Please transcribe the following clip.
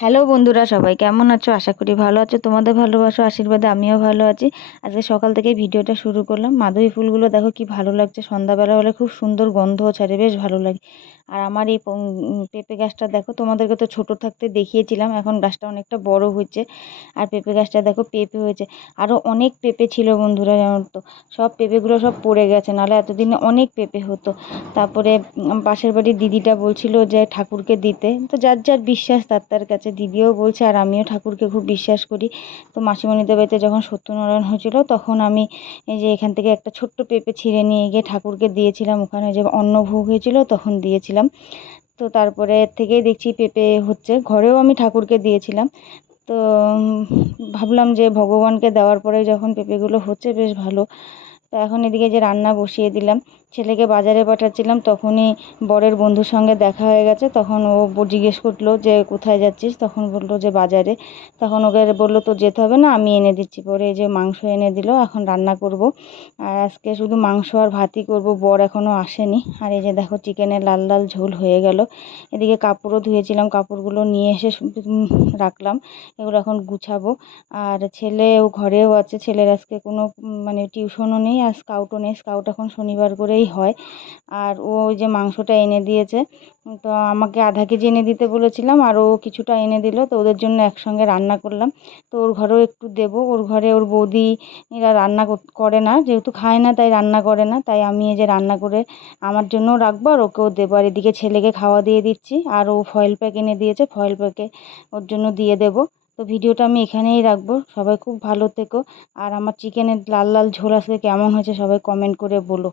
Hello বন্ধুরা, সবাই কেমন আছো? আশা করি ভালো আছো। তোমাদের ভালোবাসা আশীর্বাদে আমিও ভালো আছি। আজকে সকাল থেকে ভিডিওটা শুরু করলাম। মাধবী ফুলগুলো দেখো কি ভালো লাগছে, সন্ধ্যাবেলা হলে খুব সুন্দর গন্ধও ছাড়ে, বেশ ভালো লাগে। আর আমার এই পেঁপে গাছটা দেখো, তোমাদেরকে তো ছোট থাকতে দেখিয়েছিলাম, এখন গাছটা অনেকটা বড় হয়েছে। আর পেঁপে গাছটা দেখো পেঁপে হয়েছে। আরও অনেক পেঁপে ছিল বন্ধুরা, জানো তো, সব পেঁপেগুলো সব পড়ে গেছে, নাহলে এতদিনে অনেক পেঁপে হতো। তারপরে পাশের বাড়ির দিদিটা বলছিল যে ঠাকুরকে দিতে, তো যার যার বিশ্বাস তার তার কাছে। দিদিও বলছে আর আমিও ঠাকুরকে খুব বিশ্বাস করি। তো মাসিমণিদের বাড়িতে যখন সত্যনারায়ণ হয়েছিল তখন আমি এই যে এখান থেকে একটা ছোট্ট পেঁপে ছিঁড়ে নিয়ে গিয়ে ঠাকুরকে দিয়েছিলাম, ওখানে যে অন্নভোগ হয়েছিল তখন দিয়েছিলাম। তো তারপরে থেকেই দেখছি পেঁপে হচ্ছে, ঘরেও আমি ঠাকুরকে দিয়েছিলাম। তো ভাবলাম যে ভগবানকে দেওয়ার পরে যখন পেঁপেগুলো হচ্ছে বেশ ভালো। তো এখন এদিকে যে রান্না বসিয়ে দিলাম। ছেলেকে বাজারে পাঠাচ্ছিলাম, তখনই বরের বন্ধুর সঙ্গে দেখা হয়ে গেছে। তখন ও জিজ্ঞেস করলো যে কোথায় যাচ্ছিস, তখন বললো যে বাজারে। তখন ওকে বললো তো যেতে হবে না, আমি এনে দিচ্ছি। পরে এই যে মাংস এনে দিল, এখন রান্না করব। আর আজকে শুধু মাংস আর ভাতই করব, বর এখনও আসেনি। আর এই যে দেখো চিকেনের লাল লাল ঝোল হয়ে গেল। এদিকে কাপড়ও ধুয়েছিলাম, কাপড়গুলো নিয়ে এসে রাখলাম, এগুলো এখন গুছাবো। আর ছেলেও ঘরেও আছে, ছেলের আজকে কোনো মানে টিউশনও নেই আর স্কাউটও নেই, স্কাউট এখন শনিবার করেই হয়। আর ও ওই যে মাংসটা এনে দিয়েছে, তো আমাকে আধা কেজি এনে দিতে বলেছিলাম, আর ও কিছুটা এনে দিল, তো ওদের জন্য একসঙ্গে রান্না করলাম। তো ওর ঘরেও একটু দেবো, ওর ঘরে ওর বৌদি এরা রান্না করে না, যেহেতু খায় না তাই রান্না করে না, তাই আমি এই যে রান্না করে আমার জন্যও রাখবো আর ওকেও দেবো। আর এদিকে ছেলেকে খাওয়া দিয়ে দিচ্ছি, আর ও ফয়েল প্যাক এনে দিয়েছে, ফয়েল প্যাকে ওর জন্য দিয়ে দেবো। তো ভিডিওটা আমি এখানেই রাখবো, সবাই খুব ভালো থেকো। আর আমার চিকেনের লাল লাল ঝোল আজকে কেমন হয়েছে সবাই কমেন্ট করে বলো।